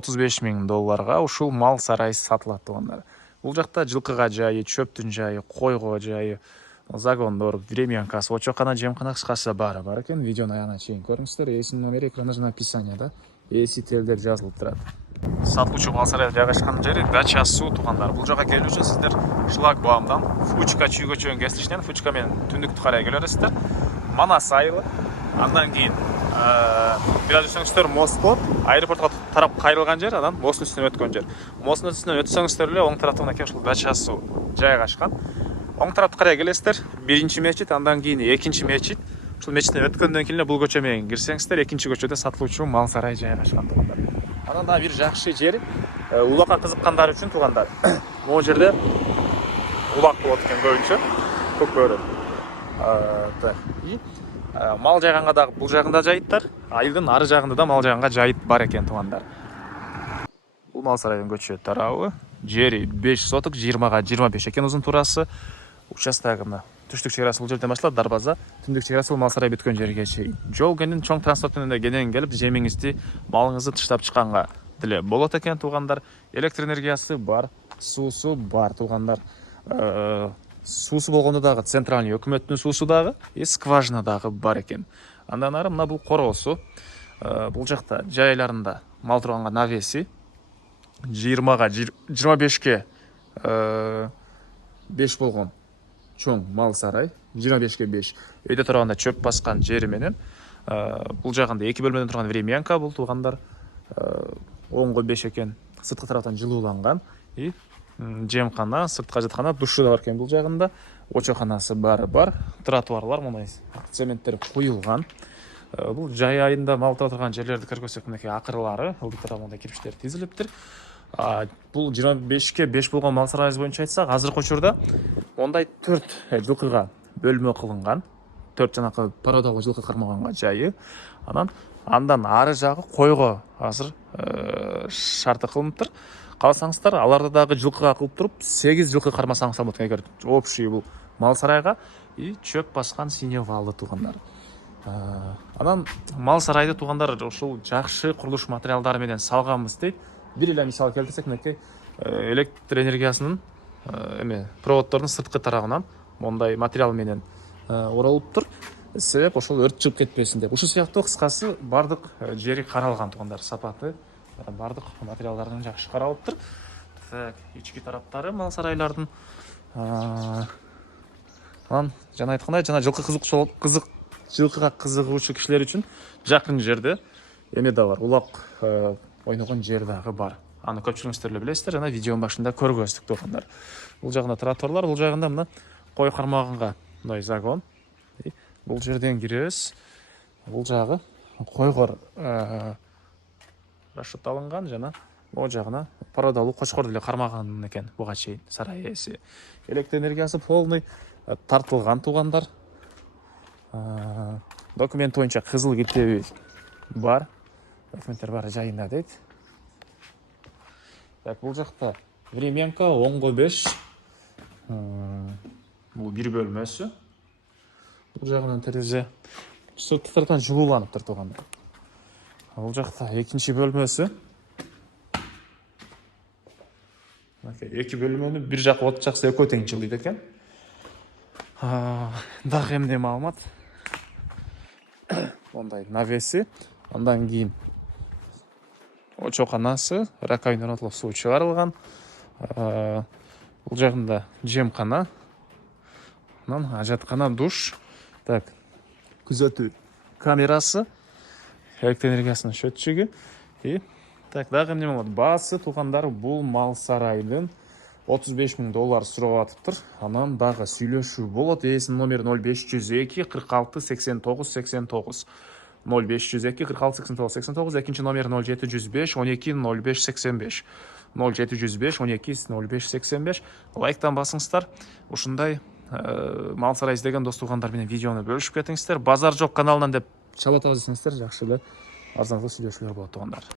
$35.000 ушул мал сарайы сатылат туугандар. Бул жакта жылкыга жайы, чөптүн жайы, койго жайы, загондор, времянкасы, очокана, жемкана, кыскасы баары бар экен. Видеонун аягына чейин көрүңүздөр. Эсинин номери экранда жана описанияда эси телдер жазылып турат. Сатылуучу мал сарайы жайгашкан жери Дача суу туугандар. Бул жака келүү үчүн сиздер шлагбаумдан Фучка чүйгө чейин кесиштен Фучка менен түндүктү карай келе бересиздер. Манас айылы. Андан кийин бир өтсөңүздөр мостко, аэропортко тарап кайрылган жер, анан посттун үстүнөн өткөн жер. Посттун үстүнөн өтсөңүздөр эле оң тараптан экен ушул Дача суу жайгашкан. Оң тарапты карай келесиздер, биринчи мечит, андан кийин экинчи мечит. Ушул мечиттен өткөндөн кийин эле бул көчө менен кирсеңиздер, экинчи көчөдө сатылуучу мал сарайы жайгашкан туугандар. Анан дагы бир жакшы жери, улакка кызыккандар үчүн туугандар. Могу жерде улак болот экен көбүнчө, көп көрөт. Мал жайганга дагы бул жагында жайыттар, айылдын ары жагында да мал жайганга жайыт бар экен туугандар. Бул мал сарайдын көчө тарабы, жери 5 соток, 20га 25 экен узун турасы. Участогы мына түштүк чегерасы бул жерден башталат, дарбаза, түндүк чегерасы бул мал сарай бүткөн жерге чейин. Жол кенен чоң транспорт менен кенен келип, жемиңизди, малыңызды тыштап чыкканга деле болот экен туугандар. Электр энергиясы бар, суусу бар туугандар. Суусу болгондо дагы центральный өкмөттүн суусу дагы, скважина дагы бар экен. Андан ары мына бул короосу. Бул жакта жайларында мал турганга навеси 20га 25ке 5 болгон чоң мал сарай, 25ке 5. Өйдө турганда чөп баскан жери менен бул жагында 2 бөлмөдөн турган времянка бул туугандар. Оңго 5 экен, сырткы тараптан жылууланган. Жемкана, сыртка жаткана, душу да бар экен бул жагында. Очоканасы баары бар. Тротуарлар мындай цементтер куюлган. Бул жай айында мал турган жерлерди көрсөтсөк, мынакей акырлары, ылдый тарабында кирпичтер тизилиптир. Бул 25ке 5 болгон мал сарайыбыз боюнча айтсак, азыркы учурда мондай 4 жылкыга бөлмө кылынган. 4 жанакы породалуу жылкы кармаганга жайы. Андан ары жагы койго азыр шарты кылыныптыр. Кааласаңыздар, аларды дагы жылкыга кылып туруп, 8 жылкы кармасаңыздар болот эгер общий бул мал сарайга чөп баскан синевалы туугандар. Анан мал сарайды туугандар ушул жакшы курулуш материалдары менен салганбыз дейт. Бир эле мисал келтирсек, мынакей электр энергиясынын проводдордун сырткы тарабынан мондай материал менен оролуптур. Себеп ошол өрт чыгып кетпесин деп. Ушул сыяктуу кыскасы бардык жери каралган туугандар, сапаты бардык материалдардын жакшы каралыптыр. Ички тараптары мал сарайлардын анан жана айткандай, жана жылкыга кызыгуучу кишилер үчүн жакын жерде эме да бар, улак ойногон жер дагы бар. Аны көпчүлүгүңүздөр эле билесиздер, жана видеонун башында көргөздүк туугандар. Бул жагында тротуарлар, бул жагында мына кой кармаганга мындай загон. Бул жерден киребиз. Бул жагы койгор расчет алынган, жана могу жагына породалуу кочкор деле кармаган экен буга чейин сарай ээси. Электр энергиясы полный тартылган туугандар. Документ боюнча кызыл китеби бар. Документтер баары жайында дейт. Бул жакта времянка оңго 5. Бул бир бөлмөсү. Бул жагынан терезе сырткы тараптан жылууланыптыр туугандар. Бул жакта экинчи бөлмөсү. Эки бөлмөнү бир жак от жакса экөө тең жылыйт экен. Дагы эмне маалымат? Мондай навеси, андан кийин очоканасы, раковинадан отулуп суу чыгарылган. Бул жагында жемкана, анан ажаткана, душ, күзөтүү камерасы, электр энергиясынын счетчиги. Дагы эмне болот? Баасы туугандар, бул мал сарайдын $35.000 сурап атыптыр. Анан дагы сүйлөшүү болот. Эсинин номери 0502 46 89 89. 0502 46 89 89. Экинчи номери 0705 12 05 85. 0705 12 05 85. Лайктан басыңыздар. Ушундай мал сарай издеген дос туугандар менен видеону бөлүшүп кетиңиздер. Базар жок каналынан деп чала атабыз десеңиздер, жакшы эле арзандуу сүйлөшүүлөр болот туугандар.